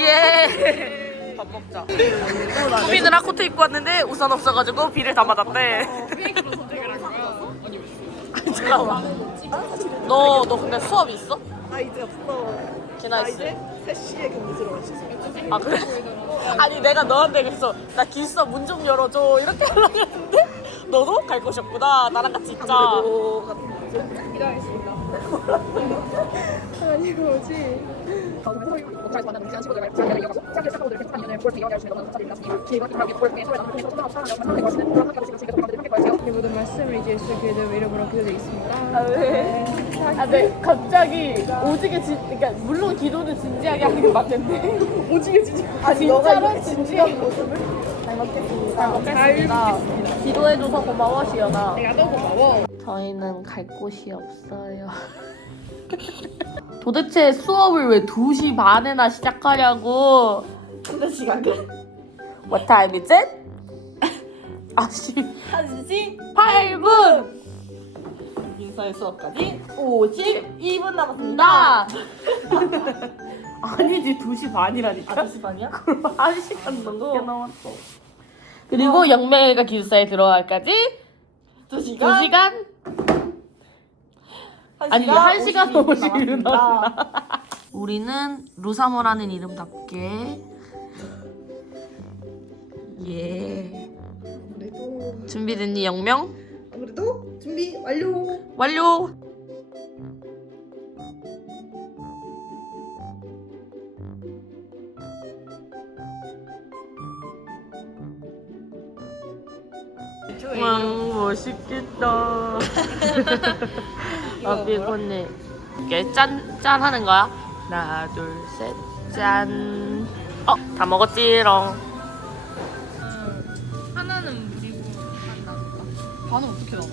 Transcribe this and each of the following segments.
예. 밥 먹자. 수빈이랑 코트 입고 왔는데 우산 없어가지고 비를 다 맞았대. 비행기로 선택을 한 거야? 아니, 잠깐만. 너, 너 근데 수업 있어? 아 이제 없어. 기나 나 있어? 이제 3시에 경기 있어. 아 그래? 아니 내가 너한테 그래서 나 길서 문 좀 열어줘 이렇게 하려고 했는데 너도 갈 곳이 없구나 나랑 같이 있자 같은 기다리겠습니다. 아니 뭐지? 이 모든 말씀을 이제 예수 그리스도 이름으로 기도되어 있습니다. 아, 네, 갑자기 오지게 진, 그러니까 물론 기도는 진지하게 하는 게 맞는데 오지게 진지. 아 진짜로 진지한 모습을 잘 먹겠습니다. 잘 먹겠습니다. 기도해줘서 고마워 시연아. 내가 너 고마워. 저희는 갈 곳이 없어요. 도대체 수업을 왜 2시 반에나 시작하냐고. 근데 시간은 What time is it? 아씨 1시 8분 인사의 수업까지 52분 남았습니다. 나 아니지 2시 반이라니까 아 2시 반이야? 그럼 1시간 넘게 남았어 그리고 영명이가 기숙사에 들어갈까지 2시간? 2시간 아니 1시간 50분 남았습니다 우리는 루사모라는 이름답게 예 그래도 준비됐니 영명? 그래도 준비 완료. 완료 와 멋있겠다. 아 피곤해 이게 짠, 짠 하는 거야? 하나 둘 셋 짠. 어? 다 먹었지롱. 하나는 물이고 하나 반은 어떻게 나와?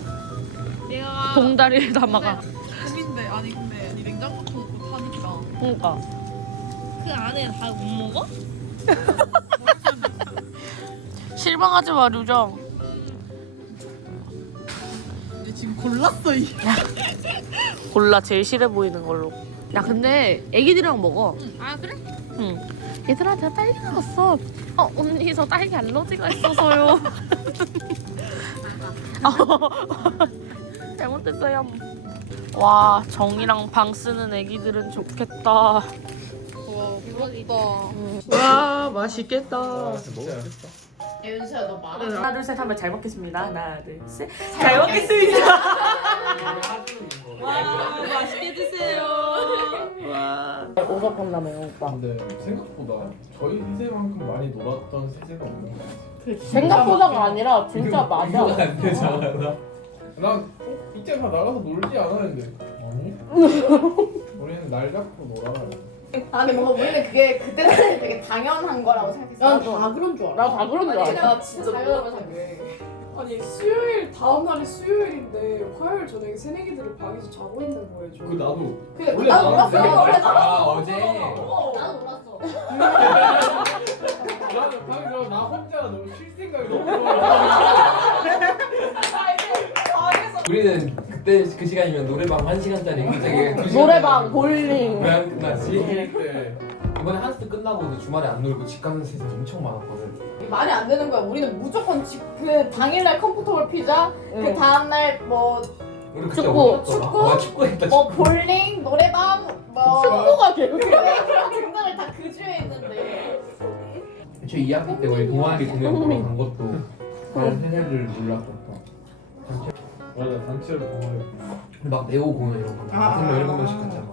내가 봉다리를 담아가. 고민돼. 아니 근데 이 냉장고 넣고 파니까. 그니까. 그 안에 다 못 먹어? 실망하지 마 류정 지금 골랐어 이. 골라 제일 싫어 보이는 걸로 야 근데 애기들이랑 먹어 아 그래? 응. 얘들아 저 딸기 나왔어. 어 언니 저 딸기 알러지가 있어서요. 잘못했어요. 와 정이랑 방 쓰는 애기들은 좋겠다. 와 부럽다. 와 맛있겠다. 윤수야 너 말아. 하나 둘셋 하면 잘 먹겠습니다. 하나 둘 셋. 잘 먹겠습니다. 와 맛있게 드세요. 와. 오석한다며요 오빠. 근데 생각보다 저희 세대만큼 많이 놀았던 세대가 없는 것 같아. 생각보다가 아니라 진짜 맞아. 안 되잖아. 난 어, 이때 다 나가서 놀지 않았는데. 아니? 우리는 날 잡고 놀아라. 아니 뭔가 우리는 그게 그때 당시에 되게 당연한 거라고 생각했어. 난 다 그런 줄 알아. 나다 그런 줄 알아. 나 진짜 당연하고 생각해. 아니 수요일 다음 날이 수요일인데 화요일 저녁에 새내기들이 방에서 자고 있는 거예요. 저. 그 나도. 그래 원래 나도. 몰랐어. 원래 나도 아 어제. 나도 몰랐어. 나는 방금 나 혼자 너무 쉴 생각이 너무 들어. 우리는 그때 그 시간이면 노래방 1 시간짜리 갑자기 두 시간 노래방 볼링. 왜안 끝났지? 네. 이번에 한스트 끝나고 근데 주말에 안 놀고 집 가는 세상 엄청 많았거든 말이 안 되는 거야. 우리는 무조건 집, 그 당일날 컴포터블 피자, 그 다음날 뭐, 우리 그때 축구, 어디 갔더라? 축구? 와 축구 했다 뭐 축구 볼링, 노래방, 뭐 축구가 개그. 그런 등등을 다 그 주에 있는데. 저 2학기 때 거의 동아리 동네 보러 간 것도 다른 세대를 몰랐었다 맞아 단체로 동아리. 막 네오 공연 이런 거 아. 같은 거 일곱 명씩 갔잖아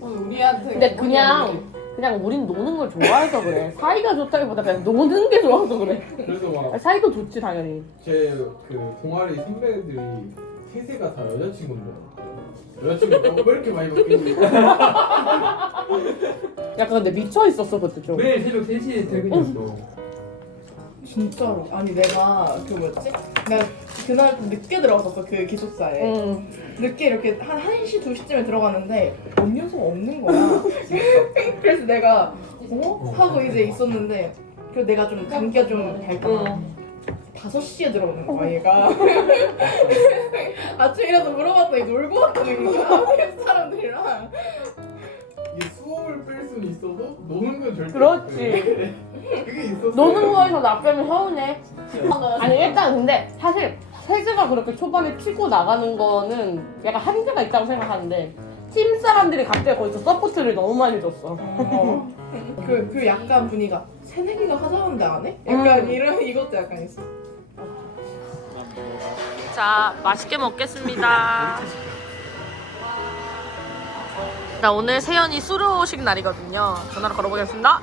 어, 우리한테. 근데 그냥 그냥 우린 노는 걸 좋아해서 그래. 사이가 좋다기보다 그냥 노는 게 좋아서 그래. 그래서 막 사이도 좋지 당연히. 제 그 동아리 선배들이 세세가 다 여자친구인데 여자친구 왜 이렇게 많이 바뀌는지 약간 근데 미쳐 있었어 그때 좀. 매일 새벽 3시에 퇴근했어 진짜로. 아니 내가 그 뭐였지? 내가 그날 좀 늦게 들어갔었어 그 기숙사에. 응. 늦게 이렇게 한 1시 2시쯤에 들어갔는데 음료수가 없는 거야. 그래서 내가 어? 하고 이제 있었는데 그래서 내가 좀 감기가 좀 달까 5시에 들어오는 거야 얘가 일어나서 물어봤더니 놀고 왔다는 거야 사람들이랑 땀을 뺄 수는 있어도 노는 건 절대 그렇지. 없대. 그게 있었어 노는 거에서 나 빼면 서운해. 아니 일단 근데 사실 세즈가 그렇게 초반에 치고 나가는 거는 약간 한계가 있다고 생각하는데 팀 사람들이 갑자기 거기서 서포트를 너무 많이 줬어. 어. 그, 그 약간 분위기가 새내기가 하자는데 안 해? 약간 음. 이런 이것도 약간 있어. 자, 맛있게 먹겠습니다. 나 오늘 세연이 수료식 날이거든요. 전화를 걸어보겠습니다.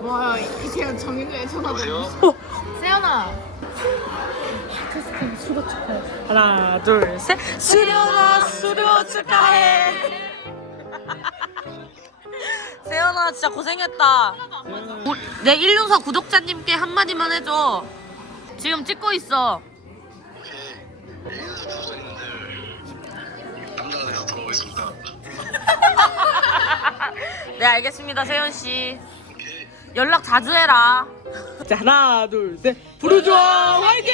와 이세연 정윤우의 전화도 세연아 하나, 둘, 셋. 수료나 수료 축하해. 세연아 진짜 고생했다. 우- 내 1루사 구독자님께 한마디만 해줘. 지금 찍고 있어. 돌아오겠습니다. 네 알겠습니다 세연 씨. 연락 자주 해라. 자 하나 둘 셋. 부르주아 화이팅!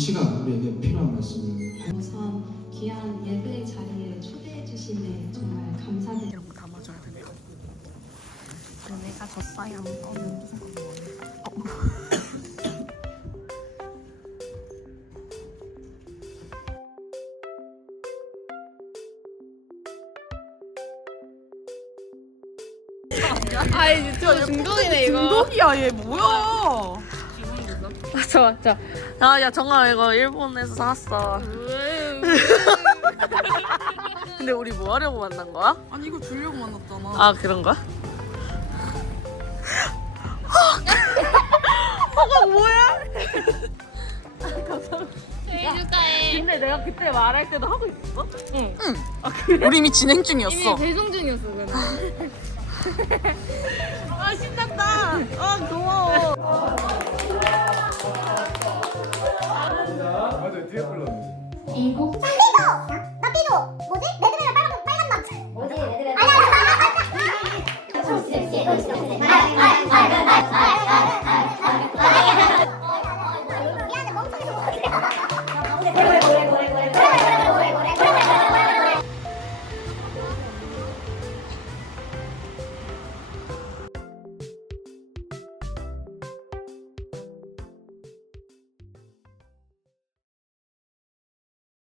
시간 우리에게 필요한 말씀을 우선 귀한 예배 자리에 초대해 주시네 정말 감사드립니다. 담아줘야 되네요. 은혜가 졌어요. 아이 유튜브 중독이네 이거 중독이야 얘 뭐야? 맞아 맞아. 아야 정아 이거 일본에서 사왔어. 근데 우리 뭐 하려고 만난 거야? 아니 이거 주려고 만났잖아. 아 그런 거야? 허가 뭐야? 생일 축하해 근데 내가 그때 말할 때도 하고 있었어? 응. 우리 이미 진행 중이었어. 배송 중이었어 그는 아 신난다. 아 고마워. 뒤에 불렀는데. 이곡